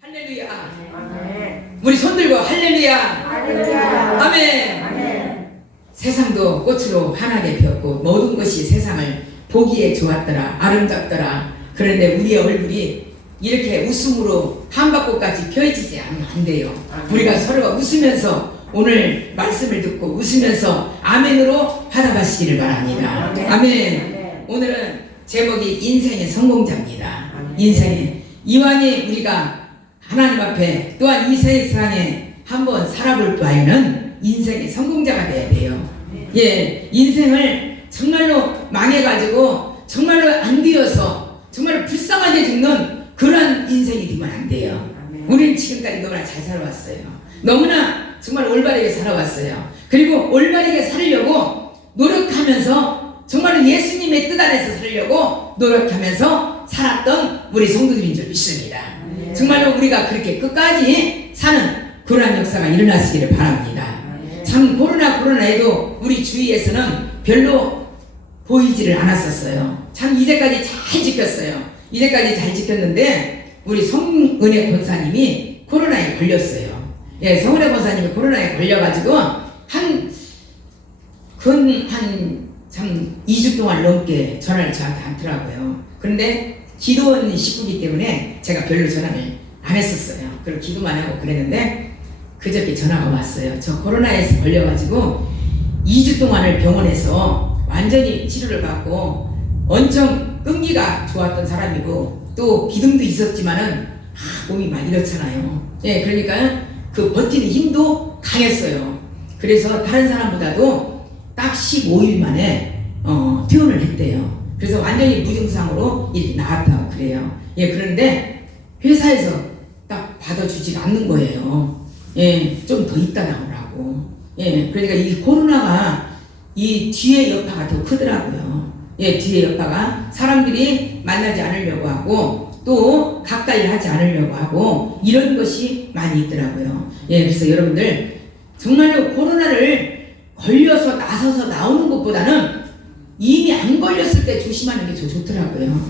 할렐루야. 아멘. 우리 손 들고 할렐루야. 할렐루야. 아멘. 아멘. 세상도 꽃으로 환하게 피었고 모든 것이 세상을 보기에 좋았더라. 아름답더라. 그런데 우리의 얼굴이 이렇게 웃음으로 한바꽃까지 펴지지 않으면 안 돼요. 우리가 서로가 웃으면서 오늘 말씀을 듣고 웃으면서 아멘으로 화답하시기를 바랍니다. 아멘. 오늘은 제목이 인생의 성공자입니다. 인생의 이왕에 우리가 하나님 앞에 또한 이 세상에 한번 살아볼 바에는 인생의 성공자가 돼야 돼요. 예, 인생을 정말로 망해가지고 정말로 안 되어서 정말로 불쌍하게 죽는 그런 인생이 되면 안 돼요. 우리는 지금까지 너무나 잘 살아왔어요. 너무나 정말 올바르게 살아왔어요. 그리고 올바르게 살려고 노력하면서 정말로 예수님의 뜻 안에서 살려고 노력하면서 살았던 우리 성도들인 줄 믿습니다. 정말로 우리가 그렇게 끝까지 사는 그러한 역사가 일어나시기를 바랍니다. 참 코로나에도 우리 주위에서는 별로 보이지를 않았었어요. 참 이제까지 잘 지켰어요. 이제까지 잘 지켰는데 우리 성은혜 권사님이 코로나에 걸렸어요. 예, 성은혜 권사님이 코로나에 걸려가지고 한 2주 동안 넘게 전화를 저한테 하더라고요. 그런데 기도원 식구이기 때문에 제가 별로 전화를 안 했었어요. 그리고 기도만 하고 그랬는데 그저께 전화가 왔어요. 저 코로나에 걸려가지고 2주 동안을 병원에서 완전히 치료를 받고 엄청 끈기가 좋았던 사람이고 또 기둥도 있었지만은 몸이 많이 이렇잖아요. 예, 그러니까 그 버티는 힘도 강했어요. 그래서 다른 사람보다도 딱 15일 만에 퇴원을 했대요. 그래서 완전히 무증상으로 이렇게 나왔다고 그래요. 예, 그런데 회사에서 딱 받아주지가 않는 거예요. 예, 좀 더 있다 나오라고. 예, 그러니까 이 코로나가 이 뒤에 여파가 더 크더라고요. 예, 뒤에 여파가 사람들이 만나지 않으려고 하고 또 가까이 하지 않으려고 하고 이런 것이 많이 있더라고요. 예, 그래서 여러분들 정말로 코로나를 걸려서 나서서 나오는 것보다는 이미 안 걸렸을 때 조심하는 게 더 좋더라고요.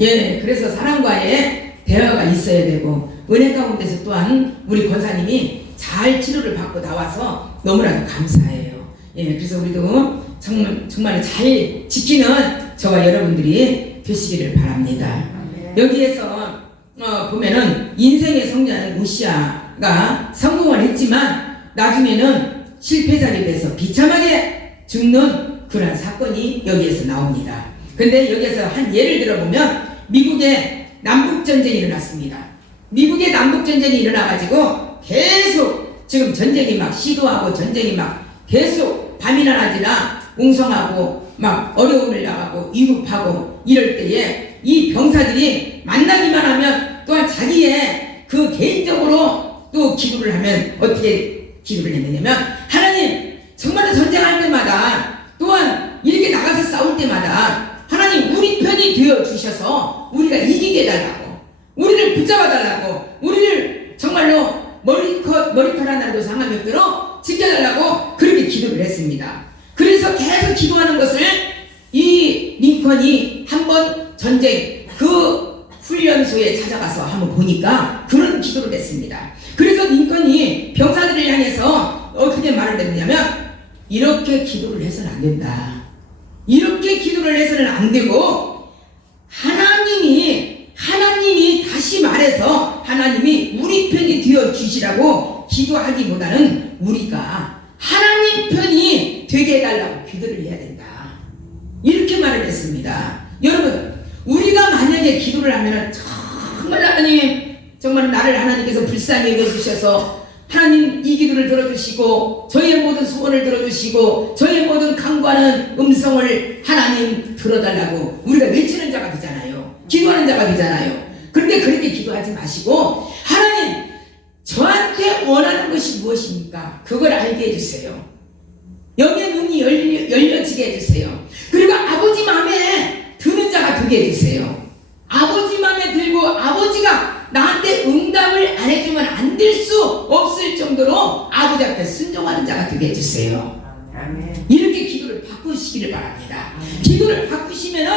예, 그래서 사람과의 대화가 있어야 되고 은혜 가운데서 또한 우리 권사님이 잘 치료를 받고 나와서 너무나도 감사해요. 예, 그래서 우리도 정말 잘 지키는 저와 여러분들이 되시기를 바랍니다. 여기에서 보면은 인생의 성자는 우시아가 성공을 했지만 나중에는 실패자가 돼서 비참하게 죽는 그런 사건이 여기에서 나옵니다. 근데 여기에서 한 예를 들어보면 미국에 남북전쟁이 일어났습니다. 미국에 남북전쟁이 일어나가지고 계속 지금 전쟁이 막 시도하고 전쟁이 막 계속 밤이나 낮이나 웅성하고 막 어려움을 나가고 위급하고 이럴 때에 이 병사들이 만나기만 하면 또한 자기의 그 개인적으로 또 기도를 하면 어떻게 기도를 했느냐면 하나님 정말로 전쟁할 때마다 또한 이렇게 나가서 싸울 때마다 하나님 우리 편이 되어 주셔서 우리가 이기게 해달라고 우리를 붙잡아 달라고 우리를 정말로 머리털 하나라도 상하면 없도록 지켜달라고 그렇게 기도를 했습니다. 그래서 계속 기도하는 것을 이 링컨이 한번 전쟁 그 훈련소에 찾아가서 한번 보니까 그런 기도를 했습니다. 그래서 링컨이 병사들을 향해서 어떻게 말을 했냐면 이렇게 기도를 해서는 안 된다. 이렇게 기도를 해서는 안 되고 하나님이 다시 말해서 하나님이 우리 편이 되어 주시라고 기도하기보다는 우리가 하나님 편이 되게 해달라고 기도를 해야 된다. 이렇게 말을 했습니다. 여러분 우리가 만약에 기도를 하면 정말 하나님 정말 나를 하나님께서 불쌍히 여겨주셔서 하나님 이 기도를 들어주시고 저의 모든 소원을 들어주시고 저의 모든 간구하는 음성을 하나님 들어달라고 우리가 외치는 자가 되잖아요. 기도하는 자가 되잖아요. 그런데 그렇게 기도하지 마시고 하나님 저한테 원하는 것이 무엇입니까? 그걸 알게 해주세요. 영의 눈이 열려지게 해주세요. 그리고 아버지 마음에 드는 자가 되게 해주세요. 아버지 마음에 들고 아버지가 나한테 응답을 안 해주면 안 될 수 없을 정도로 아버지 앞에 순종하는 자가 되게 해주세요. 이렇게 기도를 바꾸시기를 바랍니다. 기도를 바꾸시면은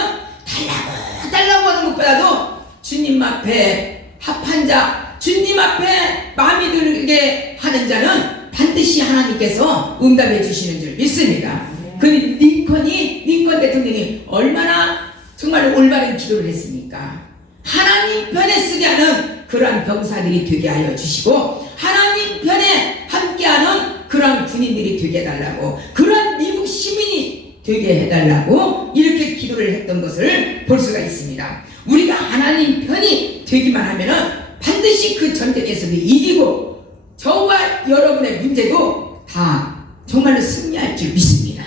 달라고 하는 것보다도 주님 앞에 합한 자 주님 앞에 마음이 들게 하는 자는 반드시 하나님께서 응답해 주시는 줄 믿습니다. 그 링컨 대통령이 얼마나 정말 올바른 기도를 했습니까? 하나님 편에 쓰게 하는 그러한 병사들이 되게 하여 주시고, 하나님 편에 함께하는 그러한 군인들이 되게 해달라고, 그러한 미국 시민이 되게 해달라고 이렇게 기도를 했던 것을 볼 수가 있습니다. 우리가 하나님 편이 되기만 하면은 반드시 그 전쟁에서도 이기고, 저와 여러분의 문제도 다 정말로 승리할 줄 믿습니다.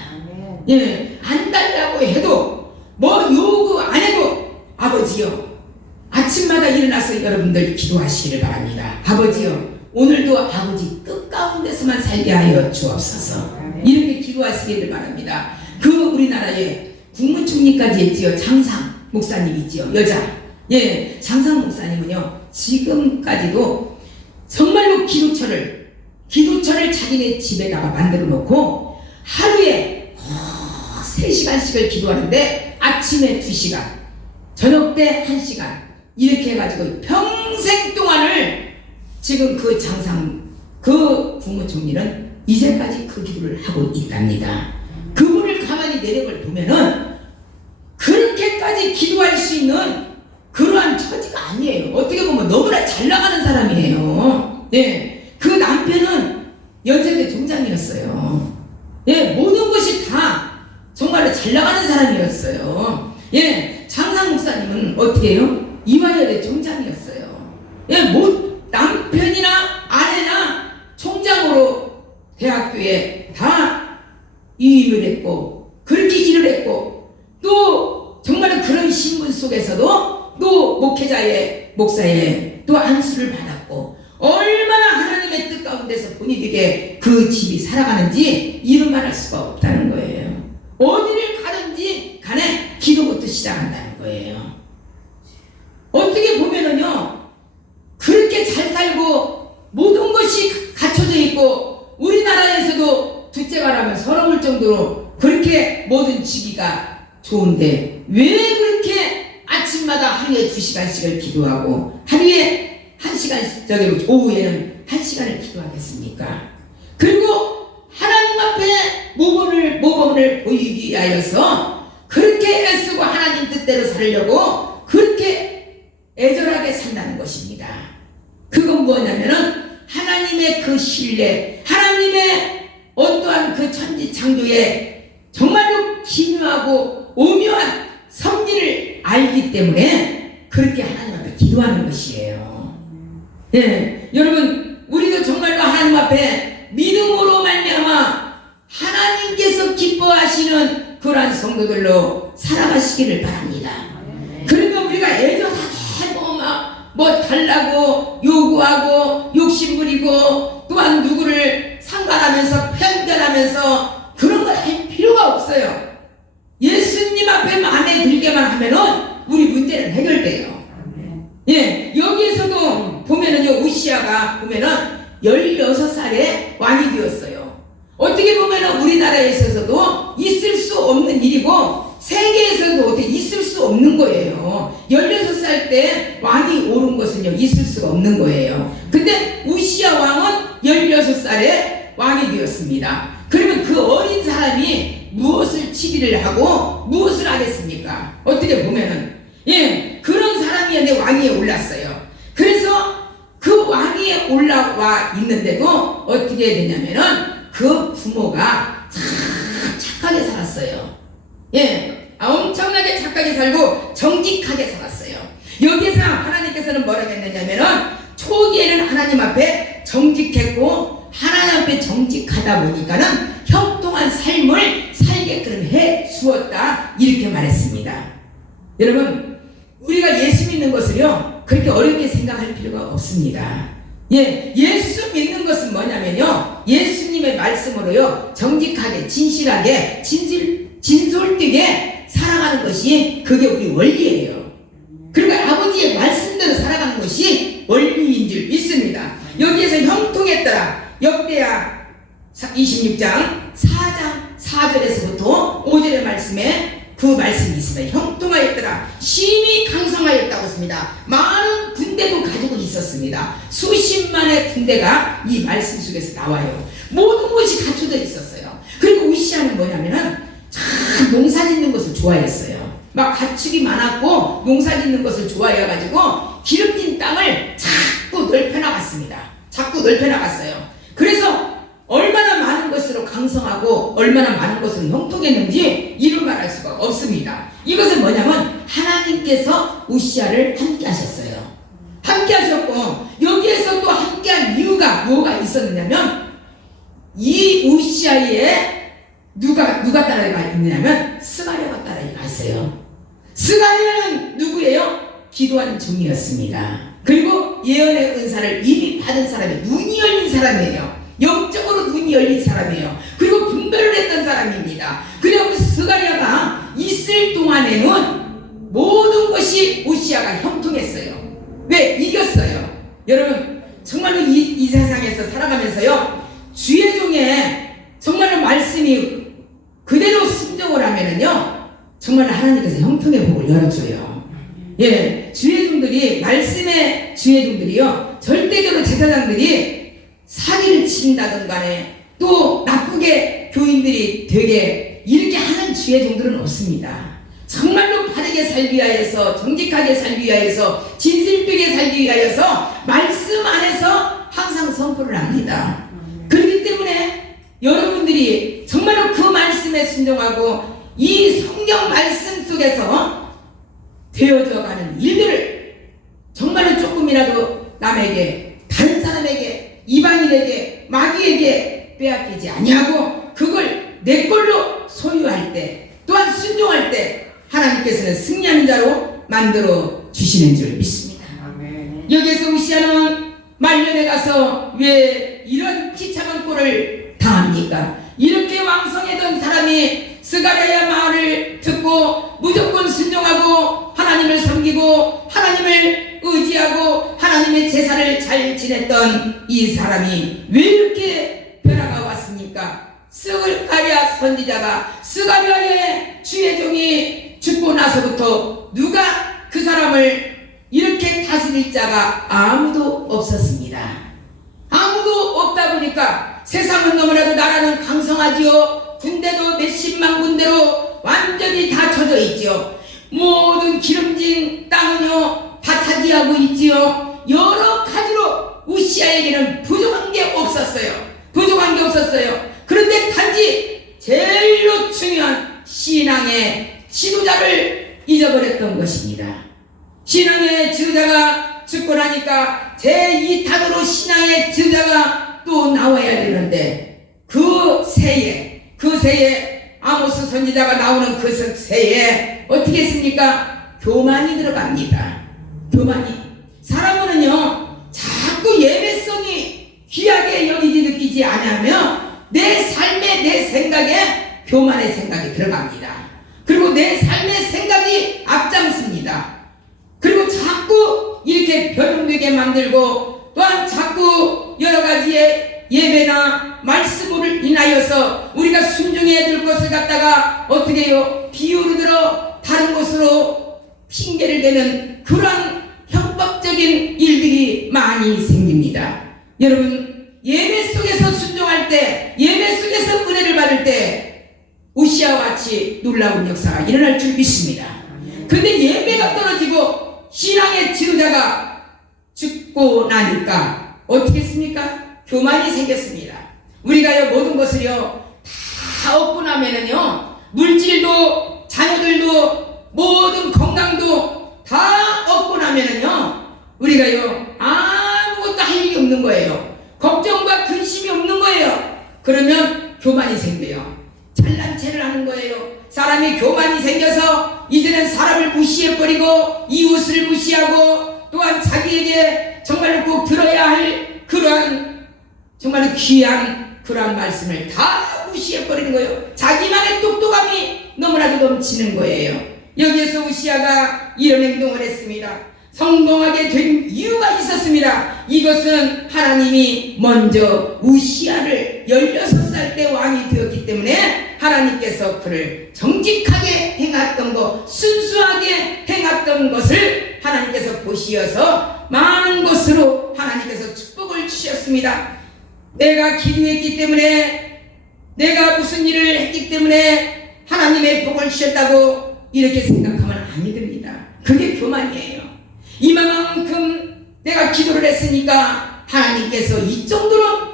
예, 안 달라고 해도, 뭐 요구 안 해도, 아버지요, 아침마다 일어나서 여러분들 기도하시기를 바랍니다. 아버지요, 오늘도 아버지 끝가운데서만 살게 하여 주옵소서. 이렇게 기도하시기를 바랍니다. 그 우리나라에 국무총리까지 했지요. 장상 목사님 있지요. 여자. 예, 장상 목사님은요, 지금까지도 정말로 기도처를 자기네 집에다가 만들어 놓고 하루에 3시간씩을 기도하는데, 아침에 2시간, 저녁 때 1시간, 이렇게 해가지고 평생 동안을 지금 그 장상, 그 국무총리는 이제까지 그 기도를 하고 있답니다. 그분을 가만히 내려걸 보면은 그렇게까지 기도할 수 있는 그러한 처지가 아니에요. 어떻게 보면 너무나 잘 나가는 사람이에요. 예, 그 남편은 연세대 총장이었어요. 예, 모든 것이 다 정말로 잘 나가는 사람이었어요. 예, 장상 목사님은 어떻게 해요? 이화여대 총장이었어요. 예, 뭐 남편이나 아내나 총장으로 대학교에 다 이임을 했고, 그렇게 일을 했고, 또 정말 그런 신분 속에서도 또 목사의 또 안수를 받았고, 얼마나 하나님의 뜻 가운데서 본인에게 그 집이 살아가는지 이루 말할 수가 없다는 거예요. 어디를 가든지 간에 기도부터 시작한다는 거예요. 어떻게 보면은요, 그렇게 잘 살고 모든 것이 갖춰져 있고, 우리나라에서도 둘째 말하면 서러울 정도로 그렇게 모든 지기가 좋은데, 왜 그렇게 아침마다 하루에 2시간씩을 기도하고 하루에 1시간씩, 오후에는 1시간을 기도하겠습니까? 그리고 하나님 앞에 모범을 보이기 위하여서 그렇게 애쓰고 하나님 뜻대로 살려고 그렇게 애절하게 산다는 것입니다. 그건 뭐냐면은 하나님의 그 신뢰, 하나님의 어떠한 그 천지창조의 정말로 기묘하고 오묘한 섭리를 알기 때문에 그렇게 하나님 앞에 기도하는 것이에요. 예, 여러분, 우리도 정말로 하나님 앞에 믿음으로 말미암아 하나님께서 기뻐하시는 그러한 성도들로 살아가시기를 바랍니다. 그러니까 우리가 애절하게 뭐 달라고 요구하고 욕심부리고 또한 누구를 상관하면서 편견하면서 그런 걸 할 필요가 없어요. 예수님 앞에 마음에 들게만 하면은 우리 문제는 해결돼요. 예, 여기에서도 보면은요, 우시아가 보면은 16살에 왕이 되었어요. 어떻게 보면은 우리나라에 있어서도 있을 수 없는 일이고 세계에서도 어떻게 있을 수 없는 거예요. 16살 때 왕이 오른 것은요, 있을 수가 없는 거예요. 근데 우시아 왕은 16살에 왕이 되었습니다. 그러면 그 어린 사람이 무엇을 치기를 하고 무엇을 하겠습니까? 어떻게 보면은, 예, 그런 사람이었는데 왕위에 올랐어요. 그래서 그 왕위에 올라와 있는데도 어떻게 되냐면은 그 부모가 참 착하게 살았어요. 예, 엄청나게 착하게 살고 정직하게 살았어요. 여기서 하나님께서는 뭐라고 했느냐면은 초기에는 하나님 앞에 정직했고 하나님 앞에 정직하다 보니까는 형통한 삶을 살게끔 해 주었다, 이렇게 말했습니다. 여러분, 우리가 예수 믿는 것을요 그렇게 어렵게 생각할 필요가 없습니다. 예, 예수 믿는 것은 뭐냐면요, 예수님의 말씀으로요 정직하게 진실하게 진솔되게 살아가는 것이 그게 우리 원리예요. 그리고 아버지의 말씀대로 살아가는 것이 원리인 줄 믿습니다. 여기에서 형통했더라, 역대하 26장 4장 4절에서부터 5절의 말씀에 그 말씀이 있습니다. 형통하였더라, 심히 강성하였다고 했습니다. 많은 군대도 가지고 있었어요. 있었습니다. 수십만의 군대가 이 말씀 속에서 나와요. 모든 것이 갖춰져 있었어요. 그리고 우시아는 뭐냐면은 참 농사 짓는 것을 좋아했어요. 막 가축이 많았고 농사 짓는 것을 좋아해가지고 기름진 땅을 자꾸 넓혀나갔습니다. 자꾸 넓혀나갔어요. 그래서 얼마나 많은 것으로 강성하고 얼마나 많은 것으로 형통했는지 이루 말할 수가 없습니다. 이것은 뭐냐면 하나님께서 우시아를 함께 하셨어요. 함께 하셨고 여기에서 또 함께한 이유가 뭐가 있었느냐면 이 우시아에 누가 따라가 있느냐면 스가랴가 따라가 있어요. 스가랴는 누구예요? 기도하는 종이었습니다. 그리고 예언의 은사를 이미 받은 사람이 눈이 열린 사람이에요. 영적으로 눈이 열린 사람이에요. 그리고 분별을 했던 사람입니다. 그리고 스가랴가 있을 동안에는 모든 것이 우시아가 형통했어요. 왜? 이겼어요. 여러분 정말로 이 세상에서 살아가면서요 주의 종에 정말로 말씀이 그대로 순종을 하면은요 정말로 하나님께서 형통의 복을 열어줘요. 예, 주의 종들이 말씀의 주의 종들이요 절대적으로 제사장들이 사기를 친다든 간에 또 나쁘게 교인들이 되게 이렇게 하는 주의 종들은 없습니다. 정말로 바르게 살기 위하여서 정직하게 살기 위하여서 진실되게 살기 위하여서 말씀 안에서 항상 선포를 합니다. 그렇기 때문에 여러분들이 정말로 그 말씀에 순종하고 이 성경 말씀 속에서 되어져가는 일들을 정말로 조금이라도 남에게 다른 사람에게 이방인에게 마귀에게 빼앗기지 아니하고 그걸 내 걸로 소유할 때 또한 순종할 때 하나님께서는 승리하는 자로 만들어 주시는 줄 믿습니다. 아멘. 여기에서 우시아는 말년에 가서 왜 이런 비참한 꼴을 당합니까? 이렇게 왕성했던 사람이 스가랴의 말을 듣고 무조건 순종하고 하나님을 섬기고 하나님을 의지하고 하나님의 제사를 잘 지냈던 이 사람이 왜 이렇게 변화가 왔습니까? 스가랴 선지자가 스가랴의 주의 종이 죽고 나서부터 누가 그 사람을 이렇게 다스릴 자가 아무도 없었습니다. 아무도 없다 보니까 세상은 너무나도 나라는 강성하지요. 군대도 몇십만 군대로 완전히 다 젖어 있지요. 모든 기름진 땅은요 다 차지하고 있지요. 여러 가지로 우시아에게는 부족한 게 없었어요. 부족한 게 없었어요. 그런데 단지 제일로 중요한 신앙의 지도자를 잊어버렸던 것입니다. 신앙의 지도자가 죽고 나니까 제2탄으로 신앙의 지도자가 또 나와야 되는데 그 새에 아모스 선지자가 나오는 그 새에 어떻게 했습니까? 교만이 들어갑니다. 교만이. 사람은요 자꾸 예배성이 귀하게 여기지 느끼지 않으면 내 삶에 내 생각에 교만의 생각이 들어갑니다. 그리고 내 삶의 생각이 앞장섭니다. 그리고 자꾸 이렇게 변형되게 만들고 또한 자꾸 여러 가지의 예배나 말씀을 인하여서 우리가 순종해야 될 것을 갖다가 어떻게 해요? 비유를 들어 다른 곳으로 핑계를 대는 그런 형법적인 일들이 많이 생깁니다. 여러분 예배 속에서 순종할 때 예배 속에서 은혜를 받을 때 우시아와 같이 놀라운 역사가 일어날 줄 믿습니다. 근데 예배가 떨어지고 신앙의 지도자가 죽고 나니까 어떻게 했습니까? 교만이 생겼습니다. 우리가요 모든 것을요 다 얻고 나면은요 물질도 자녀들도 모든 건강도 다 얻고 나면은요 우리가요 아무것도 할 일이 없는 거예요. 걱정과 근심이 없는 거예요. 그러면 교만이 생겨요. 잘난 체를 하는 거예요. 사람이 교만이 생겨서 이제는 사람을 무시해버리고 이웃을 무시하고 또한 자기에게 정말로 꼭 들어야 할 그러한 정말로 귀한 그러한 말씀을 다 무시해버리는 거예요. 자기만의 똑똑함이 너무나도 넘치는 거예요. 여기에서 우시아가 이런 행동을 했습니다. 성공하게 된 이유가 있었습니다. 이것은 하나님이 먼저 우시아를 16살 때 왕이 되었기 때문에 하나님께서 그를 정직하게 행했던 것, 순수하게 행했던 것을 하나님께서 보시어서 많은 것으로 하나님께서 축복을 주셨습니다. 내가 기도했기 때문에, 내가 무슨 일을 했기 때문에 하나님의 복을 주셨다고 이렇게 생각하면 아니 됩니다. 그게 교만이에요. 이만큼 내가 기도를 했으니까 하나님께서 이 정도로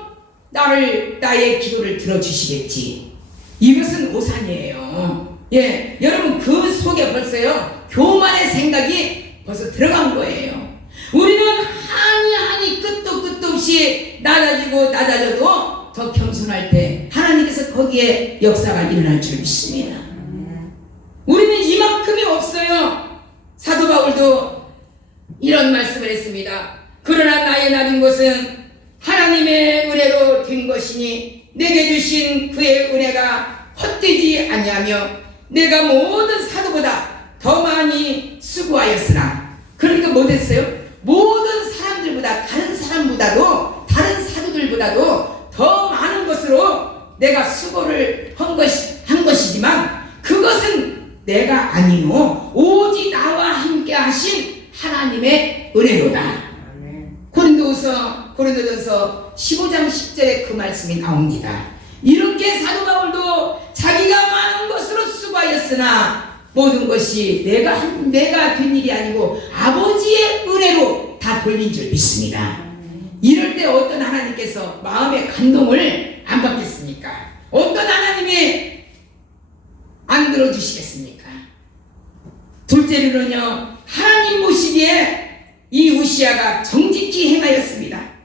나의 기도를 들어주시겠지. 이것은 오산이에요. 예, 여러분 그 속에 벌써요 교만의 생각이 벌써 들어간 거예요. 우리는 하니 끝도 없이 낮아져도 더 겸손할 때 하나님께서 거기에 역사가 일어날 줄 믿습니다. 우리는 이만큼이 없어요. 사도 바울도 이런 말씀을 했습니다. 그러나 나의 낮은 것은 하나님의 은혜로 된 것이니 내게 주신 그의 은혜가 헛되지 아니하며 내가 모든 사도보다 더 많이 수고하였으나. 그러니까 못했어요? 모든 사람들보다, 다른 사람보다도, 다른 사도들보다도 더 많은 것으로 내가 수고를 한 것이지만 그것은 내가 아니요 오직 나와 함께 하신 하나님의 은혜로다. 고린도전서 15장 10절에 그 말씀이 나옵니다. 이렇게 사도 바울도 자기가 많은 것으로 수고하였으나 모든 것이 내가 된 일이 아니고 아버지의 은혜로 다 돌린 줄 믿습니다. 이럴 때 어떤 하나님께서 마음의 감동을 안 받겠습니까? 어떤 하나님이 안 들어주시겠습니까? 둘째로는요, 하나님 보시기에 이 우시아가 정직히 행하였습니다.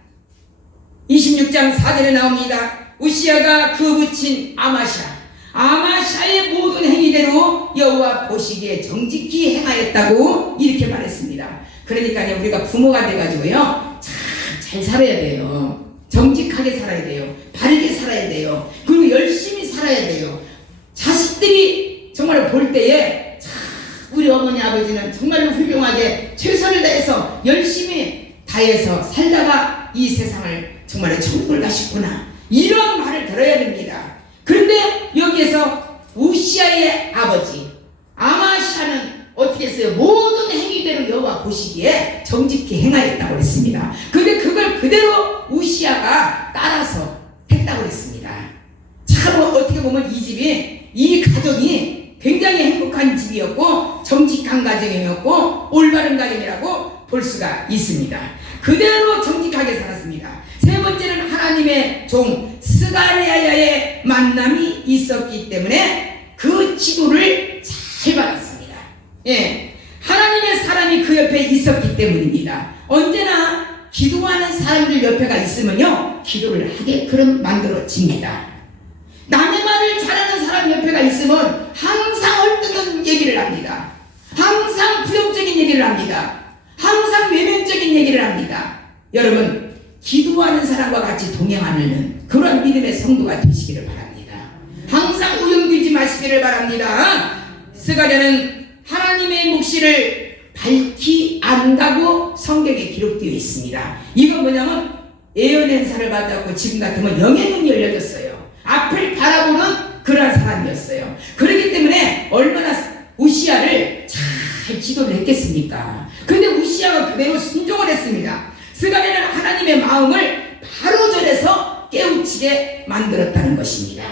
26장 4절에 나옵니다. 우시아가 그 붙인 아마샤의 모든 행위대로 여호와 보시기에 정직히 행하였다고 이렇게 말했습니다. 그러니까요, 우리가 부모가 돼가지고요 잘 살아야 돼요. 정직하게 살아야 돼요. 바르게 살아야 돼요. 그리고 열심히 살아야 돼요. 자식들이 정말 볼 때에 우리 어머니 아버지는 정말로 훌륭하게 최선을 다해서 열심히 다해서 살다가 이 세상을 정말 천국을 가셨구나, 이런 말을 들어야 됩니다. 그런데 여기에서 우시아의 아버지 아마샤는 어떻게 했어요? 모든 행위대로 여호와 보시기에 정직히 행하였다고 했습니다. 그런데 그걸 그대로 우시아가 따라서 했다고 했습니다. 참 어떻게 보면 이 가정이 굉장히 행복한 집이었고 정직한 가정이었고 올바른 가정이라고 볼 수가 있습니다. 그대로 정직하게 살았습니다. 세 번째는 하나님의 종 스가랴의 만남이 있었기 때문에 그 지도를 잘 받았습니다. 예, 하나님의 사람이 그 옆에 있었기 때문입니다. 언제나 기도하는 사람들 옆에가 있으면요 기도를 하게끔 만들어집니다. 남의 말을 잘하는 사람 옆에가 있으면 항상 헐뜯는 얘기를 합니다. 항상 부정적인 얘기를 합니다. 항상 외면적인 얘기를 합니다. 여러분, 기도하는 사람과 같이 동행하는 그런 믿음의 성도가 되시기를 바랍니다. 항상 우영되지 마시기를 바랍니다. 스가랴는 하나님의 묵시를 밝히 안다고 성경에 기록되어 있습니다. 이건 뭐냐면 예언 행사를 받았고 지금 같으면 영의 눈이 열려졌어요. 앞을 바라보는 그러한 사람이었어요. 그렇기 때문에 얼마나 우시아를 잘 기도를 했겠습니까? 그런데 우시아가 그대로 순종을 했습니다. 스가랴는 하나님의 마음을 바로 전해서 깨우치게 만들었다는 것입니다.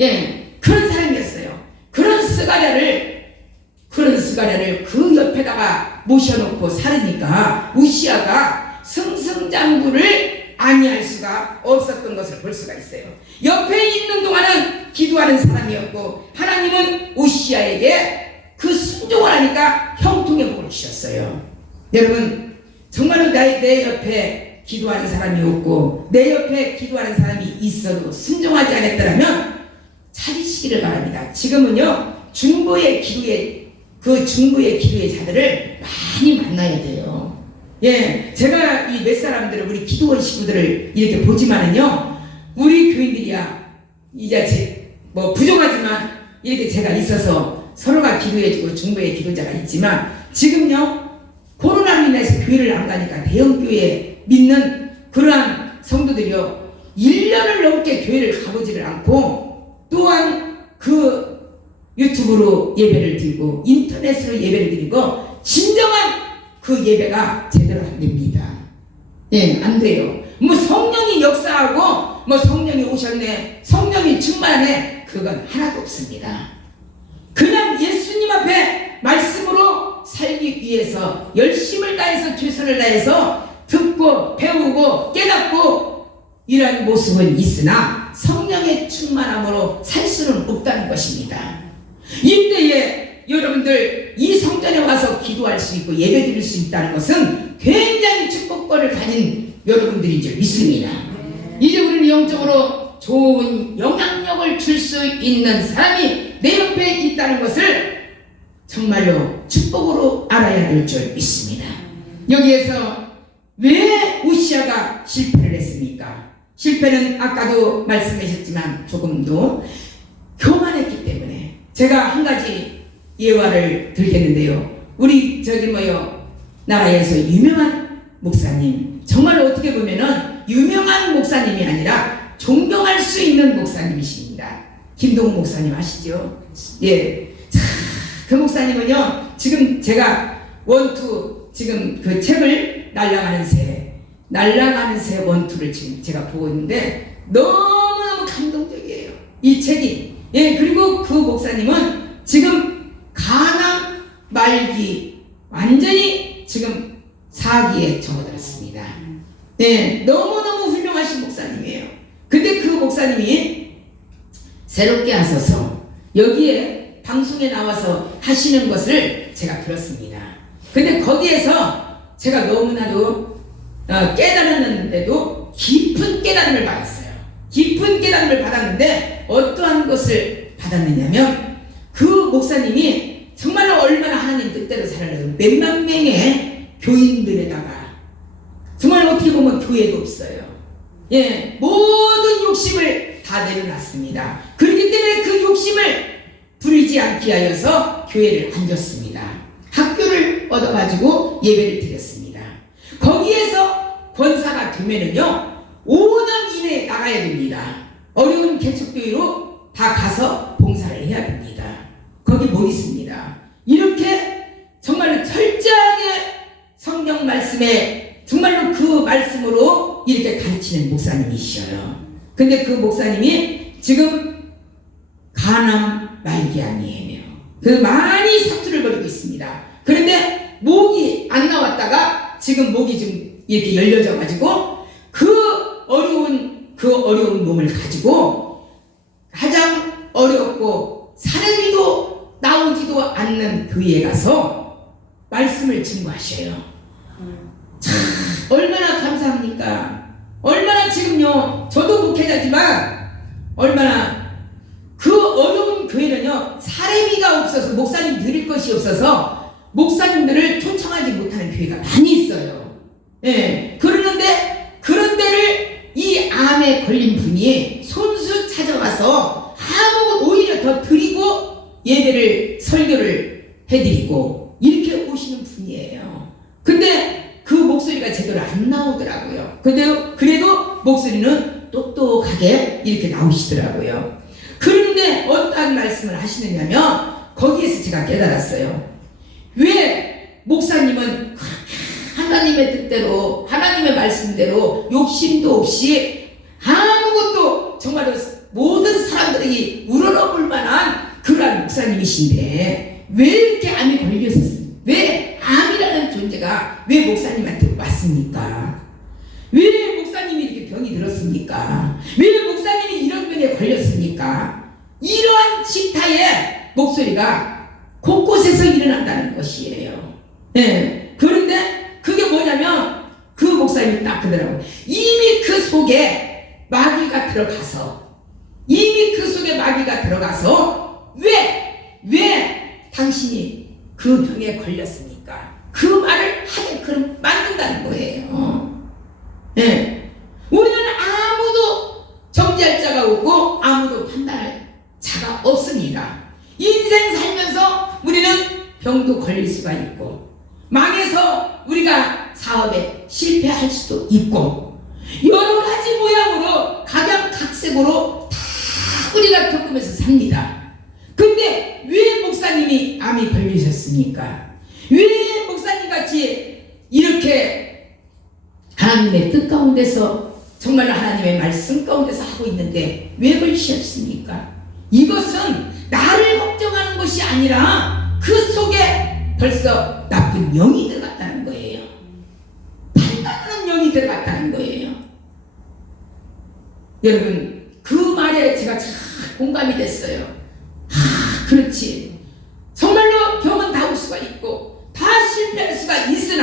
예, 그런 사람이었어요. 그런 스가랴를 그 옆에다가 모셔놓고 살으니까 우시아가 승승장구를 아니할 수가 없었던 것을 볼 수가 있어요. 옆에 있는 동안은 기도하는 사람이었고 하나님은 우시아에게 그 순종을 하니까 형통의 복을 주셨어요. 여러분, 정말로 내 옆에 기도하는 사람이 없고 내 옆에 기도하는 사람이 있어도 순종하지 않았더라면 찾으시기를 바랍니다. 지금은요 중보의 기도의 자들을 많이 만나야 돼요. 예, 제가 이 몇 사람들을, 우리 기도원 식구들을 이렇게 보지만은요, 우리 교인들이야 이제 부족하지만 이렇게 제가 있어서 서로가 기도해주고 중보의 기도자가 있지만 지금요 코로나로 인해서 교회를 안 가니까 대형교회 믿는 그러한 성도들이요 1년을 넘게 교회를 가보지를 않고 또한 유튜브로 예배를 드리고 인터넷으로 예배를 드리고 진정한 그 그 예배가 제대로 안 됩니다. 예, 안 돼요. 뭐 성령이 역사하고 뭐 성령이 오셨네, 성령이 충만하네, 그건 하나도 없습니다. 그냥 예수님 앞에 말씀으로 살기 위해서 열심을 다해서 최선을 다해서 듣고 배우고 깨닫고 이런 모습은 있으나 성령의 충만함으로 살 수는 없다는 것입니다. 이때에 여러분들 이 성전에 와서 기도할 수 있고 예배 드릴 수 있다는 것은 굉장히 축복권을 가진 여러분들인 줄 믿습니다. 이제 우리는 영적으로 좋은 영향력을 줄 수 있는 사람이 내 옆에 있다는 것을 정말로 축복으로 알아야 될 줄 믿습니다. 여기에서 왜 우시아가 실패를 했습니까? 실패는 아까도 말씀하셨지만 조금 더 교만했기 때문에. 제가 한 가지 예화를 들겠는데요. 우리 나라에서 유명한 목사님, 정말 어떻게 보면은 유명한 목사님이 아니라 존경할 수 있는 목사님이십니다. 김동욱 목사님 아시죠? 예. 그 목사님은요, 지금 제가 지금 그 책을 날아가는 새 원투를 지금 제가 보고 있는데 너무너무 감동적이에요. 이 책이. 예, 그리고 그 목사님은 지금 간암 말기 완전히 지금 사기에 접어들었습니다. 네, 너무너무 훌륭하신 목사님이에요. 근데 그 목사님이 새롭게 하셔서 여기에 방송에 나와서 하시는 것을 제가 들었습니다. 근데 거기에서 제가 너무나도 깨달았는데도 깊은 깨달음을 받았어요. 깊은 깨달음을 받았는데 어떠한 것을 받았느냐면 그 목사님이 정말로 얼마나 하나님 뜻대로 살아가서 몇만 명의 교인들에다가 정말 어떻게 보면 교회도 없어요. 예, 모든 욕심을 다 내려놨습니다. 그렇기 때문에 그 욕심을 부리지 않게 하여서 교회를 안 줬습니다. 학교를 얻어가지고 예배를 드렸습니다. 거기에서 권사가 되면은요 5년 이내에 나가야 됩니다. 어려운 개척교회로 다 가서 봉사를 해야 됩니다. 거기 못 있습니다. 이렇게 정말로 철저하게 성경 말씀에 정말로 그 말씀으로 이렇게 가르치는 목사님이셔요. 근데 그 목사님이 지금 간암 말기암이에요. 그 많이 사투를 벌이고 있습니다. 그런데 목이 안 나왔다가 지금 목이 좀 이렇게 열려져 가지고 그 어려운 몸을 가지고 가장 어렵고 사람이도 나오지도 않는 교회에 가서 말씀을 증거하셔요. 참 얼마나 감사합니까? 얼마나 지금요 저도 목회자지만 얼마나 그 어려운 교회는요 사례비가 없어서 목사님 드릴 것이 없어서 목사님들을 초청하지 못하는 교회가 많이 있어요. 예, 그러는데 그런 데를 이 암에 걸린 분이 손수 찾아와서 오히려 더 드리고 예배를 설교를 해드리고 이렇게 오시는 분이에요. 근데 그 목소리가 제대로 안 나오더라고요. 근데 그래도 목소리는 똑똑하게 이렇게 나오시더라고요. 그런데 어떠한 말씀을 하시느냐면 거기에서 제가 깨달았어요. 왜 목사님은 하나님의 뜻대로 하나님의 말씀대로 욕심도 없이 아무것도 정말로 모든 사람들이 우러러볼 만한 그러한 목사님이신데 왜 이렇게 암이 걸렸었어요? 왜 암이라는 존재가 왜 목사님한테 왔습니까? 왜 목사님이 이렇게 병이 들었습니까? 왜 목사님이 이런 병에 걸렸습니까? 이러한 지타의 목소리가 곳곳에서 일어난다는 것이에요. 네. 그런데 그게 뭐냐면 그 목사님이 딱 그러더라고요. 이미 그 속에 마귀가 들어가서 왜 당신이 그 병에 걸렸습니까? 그 말을 하게끔 만든다는 거예요. 네. 우리는 아무도 정지할 자가 없고 아무도 판단할 자가 없습니다. 인생 살면서 우리는 병도 걸릴 수가 있고 망해서 우리가 사업에 실패할 수도 있고 여러 가지 모양으로 각양각색으로 다 우리가 겪으면서 삽니다. 근데 왜 목사님이 암이 걸리셨습니까? 왜 목사님 같이 하나님의 뜻 가운데서 정말로 하나님의 말씀 가운데서 하고 있는데 왜 그러셨습니까? 이것은 나를 걱정하는 것이 아니라 그 속에 벌써 나쁜 영이 들어갔다는 거예요. 판단하는 영이 들어갔다는 거예요. 여러분, 그 말에 제가 참 공감이 됐어요. 그렇지. 정말로 병은 다 올 수가 있고 다 실패할 수가 있으나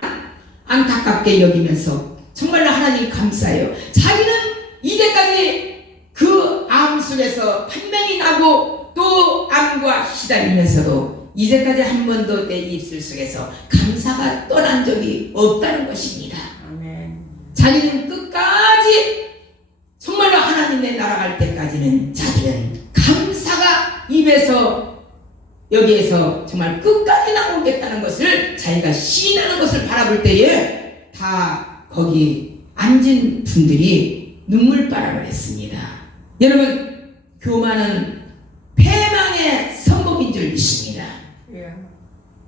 안타깝게 여기면서 정말로 하나님 감사해요. 자기는 이제까지 그 암 속에서 판명이 나고 또 암과 시달리면서도 이제까지 한 번도 내 입술 속에서 감사가 떠난 적이 없다는 것입니다. 아멘. 자기는 끝까지 정말로 하나님의 나라 갈 때까지는 자기는 감사가 입에서 여기에서 정말 끝까지 나오겠다는 것을 자기가 시인하는 것을 바라볼 때에 다 거기 앉은 분들이 눈물바람을 했습니다. 여러분, 교만은 패망의 선봉인 줄 믿습니다. 예.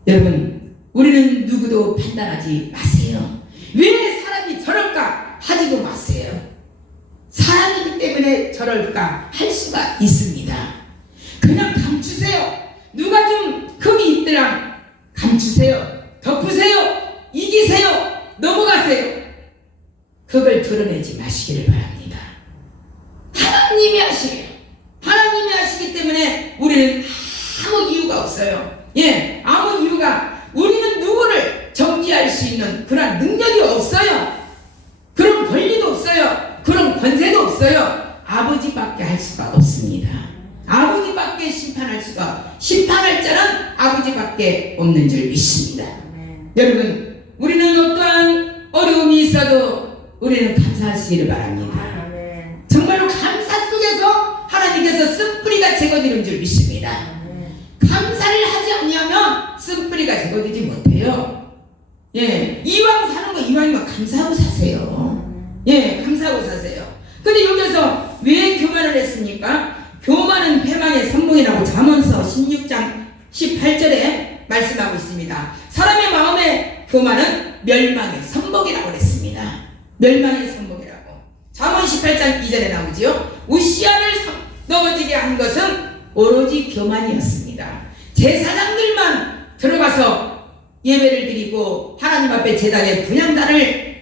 여러분, 우리는 누구도 판단하지 마세요. 왜 사람이 저럴까 하지도 마세요. 사람이기 때문에 저럴까 할 수가 있습니다. 그냥 감추세요. 누가 좀 흠이 있더라 감추세요. 덮으세요. 이기세요. 넘어가세요. 그걸 드러내지 마시기를 바랍니다. 하나님이 하시게요. 하나님이 하시기 때문에 우리는 아무 이유가 없어요. 예, 아무 이유가, 우리는 누구를 정지할 수 있는 그런 능력이 없어요. 그런 권리도 없어요. 그런 권세도 없어요. 아버지밖에 할 수가 없습니다. 아버지밖에 심판할 자는 아버지밖에 없는 줄 믿습니다. 여러분, 우리는 어떠한 어려움이 있어도 우리는 감사하시기를 바랍니다. 정말로 감사 속에서 하나님께서 쓴뿌리가 제거되는 줄 믿습니다. 감사를 하지 않으면 쓴뿌리가 제거되지 못해요. 예, 이왕 사는 거 이왕이면 감사하고 사세요. 예, 감사하고 사세요. 근데 여기서 왜 교만을 했습니까? 교만은 패망의 선봉이라고 잠언서 16장 18절에 말씀하고 있습니다. 사람의 마음에 교만은 멸망의 선봉이라고 했습니다. 멸망의 선봉이라고. 잠언 18장 2절에 나오지요. 우시아를 넘어지게 한 것은 오로지 교만이었습니다. 제사장들만 들어가서 예배를 드리고 하나님 앞에 제단에 분향단을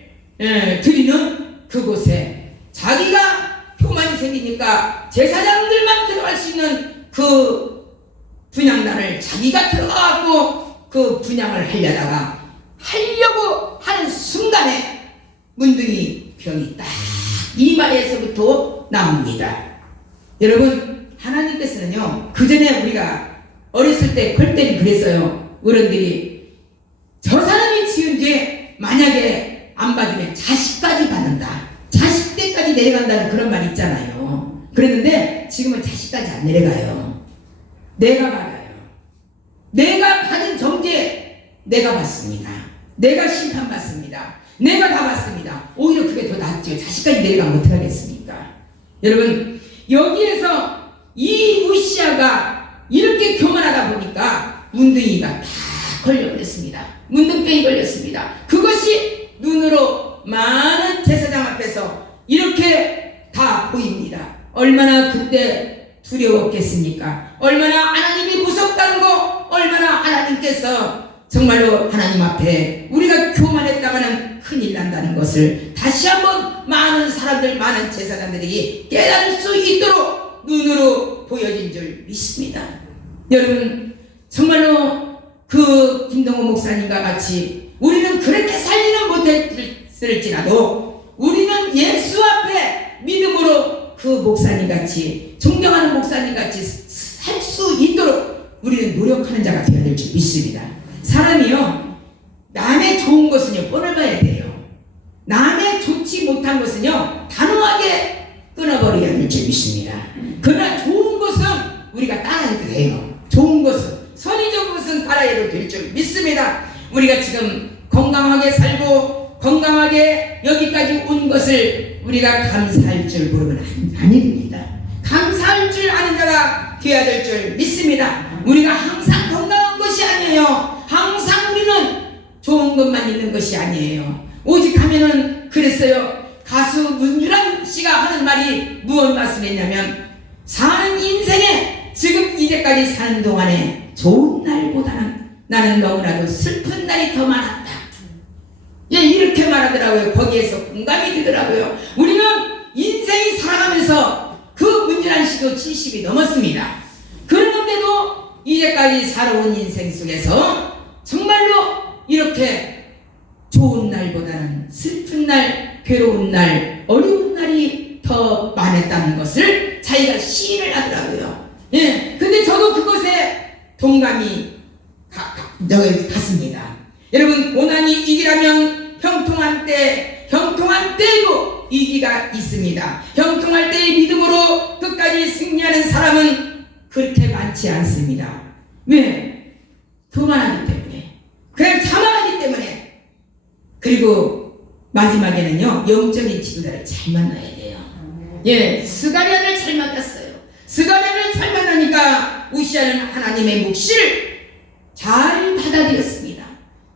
드리는 그곳에 자기가 교만이 생기니까 제사장들만 들어갈 수 있는 그 분향단을 자기가 들어가고 그 분향을 하려고 하는 순간에 문둥이 병이 딱 이마에서부터 나옵니다. 여러분, 하나님께서는요, 그 전에 우리가 어렸을 때 클 때는 그랬어요. 어른들이 저 사람이 지은 죄 만약에 안 받으면 자식까지 받는다. 자식 때까지 내려간다는 그런 말 있잖아요. 그랬는데 지금은 자식까지 안 내려가요. 내가 받아요. 내가 받은 정죄 내가 받습니다. 내가 심판받습니다. 내가 다 받습니다. 오히려 그게 더 낫죠. 자식까지 내려가면 어떡하겠습니까? 여러분, 여기에서 이 우시아가 이렇게 교만하다 보니까 문둥이가 다 걸려버렸습니다. 문둥병이 걸렸습니다. 그것이 눈으로 많은 제사장 앞에서 이렇게 다 보입니다. 얼마나 그때 두려웠겠습니까? 얼마나 하나님이 무섭다는 거, 얼마나 하나님께서 정말로 하나님 앞에 우리가 교만했다가는 큰일 난다는 것을 다시 한번 많은 사람들, 많은 제사장들이 깨달을 수 있도록 눈으로 보여진 줄 믿습니다. 여러분, 정말로 그 김동호 목사님과 같이 우리는 그렇게 살지는 못했을지라도 우리는 예수 앞에 믿음으로 그 목사님같이, 존경하는 목사님같이 살 수 있도록 우리는 노력하는 자가 되어야 될 줄 믿습니다. 사람이요, 남의 좋은 것은요 뻔을 봐야 돼요. 남의 좋지 못한 것은요 단호하게 끊어버려야 될 줄 믿습니다. 그러나 좋은 것은 우리가 따라해도 돼요. 좋은 것은, 선의적 것은 따라해도 될 줄 믿습니다. 우리가 지금 건강하게 살고 건강하게 여기까지 온 것을 우리가 감사할 줄 모르면 아닙니다. 감사할 줄 아는 자가 되어야 될 줄 믿습니다. 우리가 항상 건강한 것이 아니에요. 항상 우리는 좋은 것만 있는 것이 아니에요. 오직 하면은 그랬어요. 가수 문유란 씨가 하는 말이 무엇 말씀했냐면, 사는 인생에 지금 이제까지 사는 동안에 좋은 날보다는 나는 너무나도 슬픈 날이 더 많았다. 예, 이렇게 말하더라고요. 거기에서 공감이 되더라고요. 우리는 인생이 살아가면서 그 문유란 씨도 70이 넘었습니다. 그러는데도 이제까지 살아온 인생 속에서 정말로 이렇게 좋은 날보다는 슬픈 날, 괴로운 날, 어려운 날이 더 많았다는 것을 자기가 시인을 하더라고요. 예, 근데 저도 그것에 동감이 갔습니다. 여러분, 고난이 이기라면 형통한 때에도 이기가 있습니다. 형통할 때의 믿음으로 끝까지 승리하는 사람은 그렇게 많지 않습니다. 왜? 교만하기 때문에, 그냥 자만하기 때문에. 그리고 마지막에는요, 영적인 지도자를 잘 만나야 돼요. 예, 스가랴를 잘 만났어요. 스가랴를 잘 만나니까 우시아는 하나님의 묵시를 잘 받아들였습니다.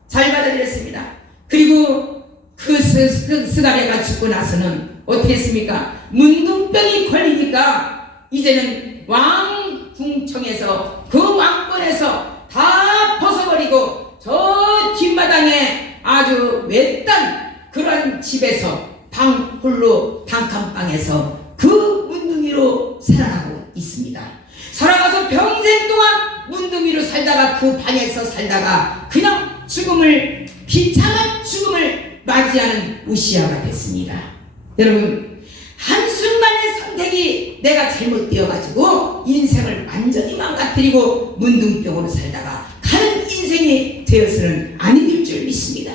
잘 받아들였습니다. 그리고 그 스가랴가 죽고 나서는 어떻게 했습니까? 문둥병이 걸리니까 이제는 왕궁청에서, 그 왕권에서 다 벗어버리고 저 뒷마당에 아주 외딴 그런 집에서 방 홀로 단칸방에서 그 문둥이로 살아가고 있습니다. 살아가서 평생 동안 문둥이로 살다가 그 방에서 살다가 그냥 죽음을, 비참한 죽음을 맞이하는 우시아가 됐습니다. 여러분, 한순간의 선택이 내가 잘못되어가지고 인생을 완전히 망가뜨리고 문둥병으로 살다가 가는 인생이 되어서는 아니 될 줄 믿습니다.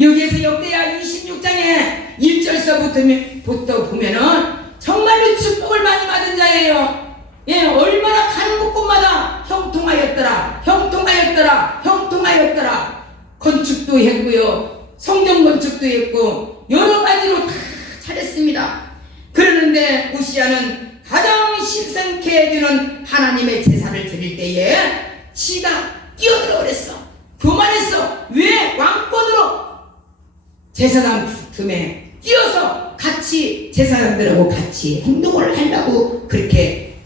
여기에서 역대하 26장에 1절서부터 보면은 정말로 축복을 많이 받은 자예요. 예, 얼마나 가는 곳마다 형통하였더라, 형통하였더라, 형통하였더라. 건축도 했고요, 성경 건축도 했고, 여러 가지로 다 잘했습니다. 그러는데 우시아는 가장 신성케 해주는 하나님의 제사를 드릴 때에 지가 뛰어들어 그랬어. 교만했어. 왜? 왕권으로 제사장 틈에 뛰어서 같이 제사장들하고 같이 행동을 하려고 그렇게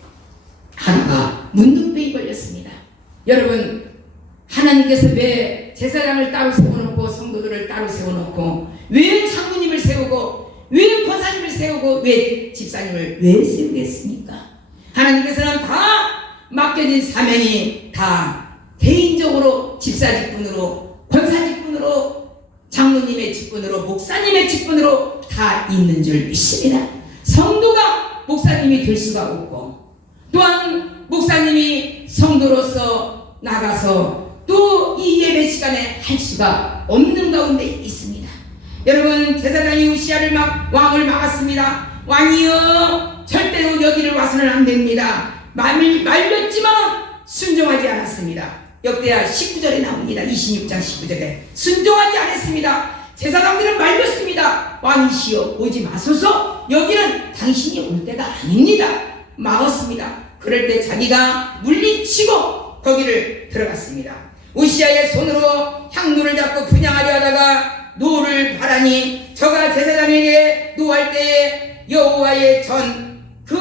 하다가 문둥병이 걸렸습니다. 여러분, 하나님께서 왜 제사장을 따로 세워놓고 성도들을 따로 세워놓고 왜 장로님을 세우고 왜 권사님을 세우고 왜 집사님을 왜 세우겠습니까? 하나님께서는 다 맡겨진 사명이 다 개인적으로 집사 직분으로, 권사 직분으로, 장로님의 직분으로, 목사님의 직분으로 다 있는 줄 믿습니다. 성도가 목사님이 될 수가 없고, 또한 목사님이 성도로서 나가서 또 이 예배 시간에 할 수가 없는 가운데 있습니다. 여러분, 제사장이 우시아를 왕을 막았습니다. 왕이여, 절대로 여기를 와서는 안 됩니다. 말렸지만 순종하지 않았습니다. 역대하 19절에 나옵니다. 26장 19절에 순종하지 않았습니다. 제사장들은 말렸습니다. 왕이시여, 오지 마소서. 여기는 당신이 올 때가 아닙니다. 막았습니다. 그럴 때 자기가 물리치고 거기를 들어갔습니다. 우시아의 손으로 향로를 잡고 분향하려 하다가 노를 바라니 저가 제사장에게 노할 때에 여호와의 전 그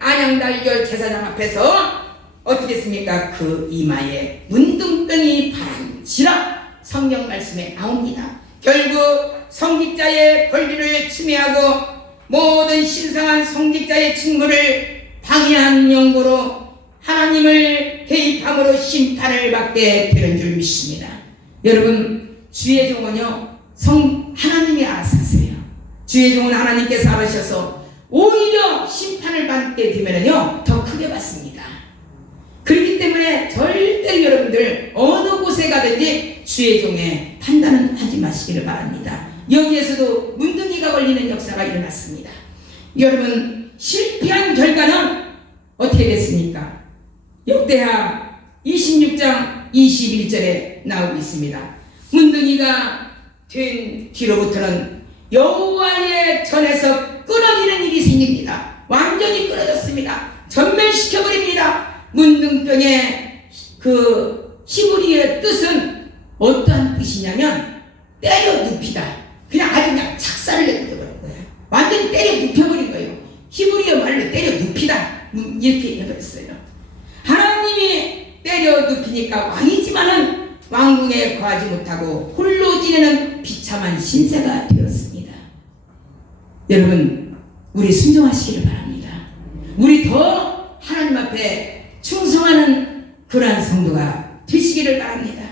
안양달결 제사장 앞에서 어떻게 했습니까? 그 이마에 문둥병이 바란지라 성경 말씀에 나옵니다. 결국 성직자의 권리를 침해하고 모든 신성한 성직자의 직무를 방해한 용도로 하나님을 개입함으로 심판을 받게 되는 줄 믿습니다. 여러분, 주의 종은요, 하나님이 알아서 하세요. 주의 종은 하나님께서 알으셔서 오히려 심판을 받게 되면은요, 더 크게 받습니다. 그렇기 때문에 절대 여러분들 어느 곳에 가든지 주의 종의 판단은 하지 마시기를 바랍니다. 여기에서도 문둥이가 걸리는 역사가 일어났습니다. 여러분, 실패한 결과는 어떻게 됐습니까? 역대하 26장 21절에 나오고 있습니다. 문둥이가 된 뒤로부터는 여호와의 전에서 끊어지는 일이 생깁니다. 완전히 끊어졌습니다. 전멸시켜버립니다. 문둥병의 그 히브리의 뜻은 어떠한 뜻이냐면 때려 눕히다. 그냥 이렇게 해버렸어요. 하나님이 때려 눕히니까 왕이지만은 왕궁에 거하지 못하고 홀로 지내는 비참한 신세가 되었습니다. 여러분, 우리 순종하시기를 바랍니다. 우리 더 하나님 앞에 충성하는 그러한 성도가 되시기를 바랍니다.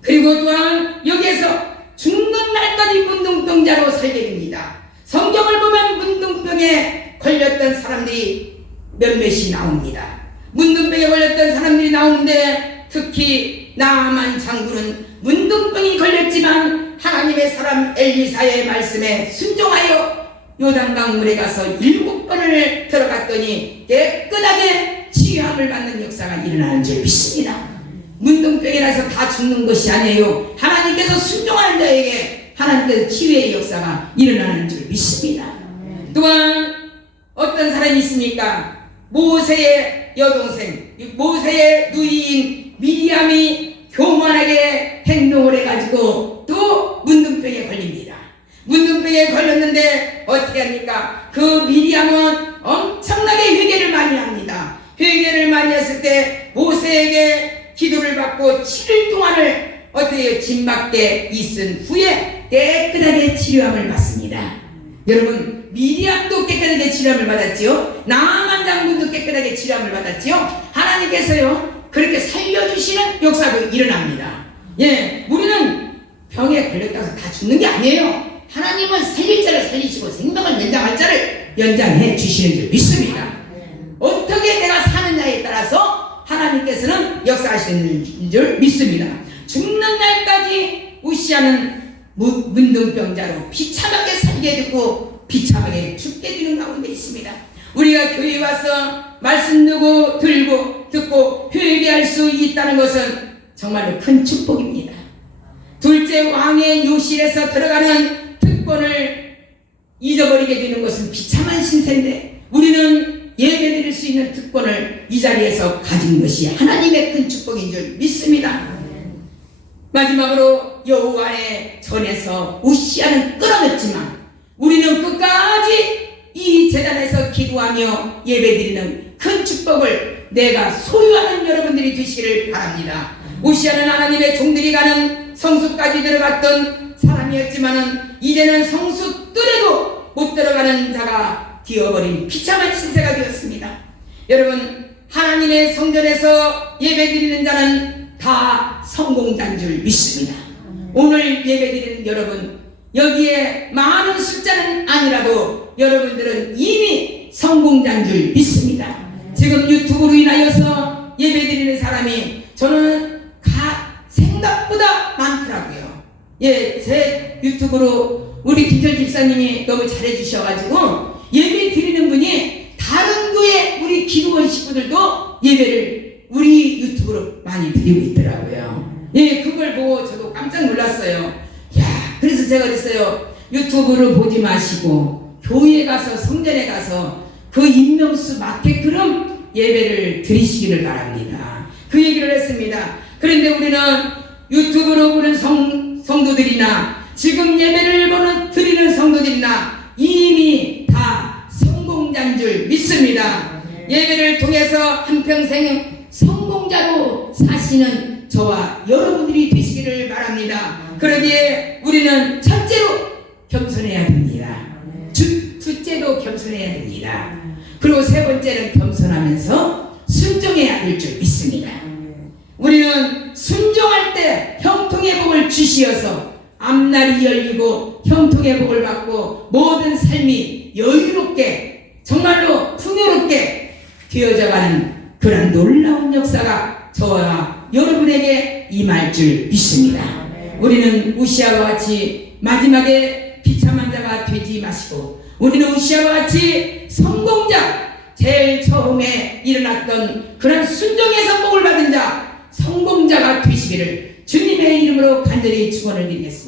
그리고 또한 여기에서 죽는 날까지 문둥병자로 살게 됩니다. 성경을 보면 문둥병에 걸렸던 사람들이 몇몇이 나옵니다. 문둥병에 걸렸던 사람들이 나오는데 특히 나아만 장군은 문둥병이 걸렸지만 하나님의 사람 엘리사의 말씀에 순종하여 요단강 물에 가서 7번을 들어갔더니 깨끗하게 치유함을 받는 역사가 일어나는 줄 믿습니다. 문둥병이라서 다 죽는 것이 아니에요. 하나님께서 순종하는 자에게 하나님께서 치유의 역사가 일어나는 줄 믿습니다. 또한 어떤 사람이 있습니까? 모세의 여동생, 모세의 누이인 미리암이 교만하게 행동을 해가지고 또 문둥병에 걸립니다. 문둥병에 걸렸는데 어떻게 합니까? 그 미리암은 엄청나게 회개를 많이 합니다. 회개를 많이 했을 때 모세에게 기도를 받고 7일 동안을 어떻게 진밖에 있은 후에 깨끗하게 치료함을 받습니다. 여러분, 미리암도 깨끗하게 치료함을 받았지요. 나아만 장군도 깨끗하게 치료함을 받았지요. 하나님께서요 그렇게 살려주시는 역사도 일어납니다. 예, 우리는 병에 걸렸다고 해서 다 죽는 게 아니에요. 하나님은 살릴 자를 살리시고 생명을 연장할 자를 연장해 주시는 줄 믿습니다. 어떻게 내가 사느냐에 따라서 하나님께서는 역사하시는 줄 믿습니다. 죽는 날까지 우시아는 문둥병자로 비참하게 살게 되고 비참하게 죽게 되는 가운데 있습니다. 우리가 교회에 와서 말씀 듣고 회개할 수 있다는 것은 정말로 큰 축복입니다. 둘째 왕의 요실에서 들어가는 특권을 잊어버리게 되는 것은 비참한 신세인데 우리는 예배드릴 수 있는 특권을 이 자리에서 가진 것이 하나님의 큰 축복인 줄 믿습니다. 마지막으로 여호와의 전에서 우시아는 끊어냈지만 우리는 끝까지 이 제단에서 기도하며 예배드리는 큰 축복을 내가 소유하는 여러분들이 되시기를 바랍니다. 우시아는 하나님의 종들이 가는 성수까지 들어갔던 사람이었지만은 이제는 성수 뜰에도 못 들어가는 자가 되어버린 비참한 신세가 되었습니다. 여러분, 하나님의 성전에서 예배드리는 자는 다 성공자인 줄 믿습니다. 오늘 예배드리는 여러분, 여기에 많은 숫자는 아니라도 여러분들은 이미 성공자인 줄 믿습니다. 지금 유튜브로 인하여서 예배드리는 사람이 저는 생각보다 많더라고요. 예, 제 유튜브로 우리 김철 집사님이 너무 잘해주셔가지고 예배 드리는 분이 다른 교회 우리 기도원 식구들도 예배를 우리 유튜브로 많이 드리고 있더라고요. 예, 그걸 보고 저도 깜짝 놀랐어요. 야, 그래서 제가 그랬어요. 유튜브를 보지 마시고 교회에 가서 성전에 가서 그 인명수 맞게끔 예배를 드리시기를 바랍니다. 그 얘기를 했습니다. 그런데 우리는 유튜브로 보는 성도들이나 지금 예배를 드리는 성도들이나 이미 다 성공자인 줄 믿습니다. 예배를 통해서 한평생 성공자로 사시는 저와 여러분들이 되시기를 바랍니다. 그러기에 우리는 첫째로 겸손해야 됩니다. 둘째로 겸손해야 됩니다. 그리고 세 번째는 겸손하면서 순종해야 될 줄 믿습니다. 우리는 순종할 때 형통의 복을 주시어서 앞날이 열리고 형통의 복을 받고 모든 삶이 여유롭게 정말로 풍요롭게 되어져가는 그런 놀라운 역사가 저와 여러분에게 임할 줄 믿습니다. 우리는 우시아와 같이 마지막에 비참한 자가 되지 마시고 우리는 우시아와 같이 성공자, 제일 처음에 일어났던 그런 순종의 선복을 받은 자 성공자가 되시기를 주님의 이름으로 간절히 축원을 드리겠습니다.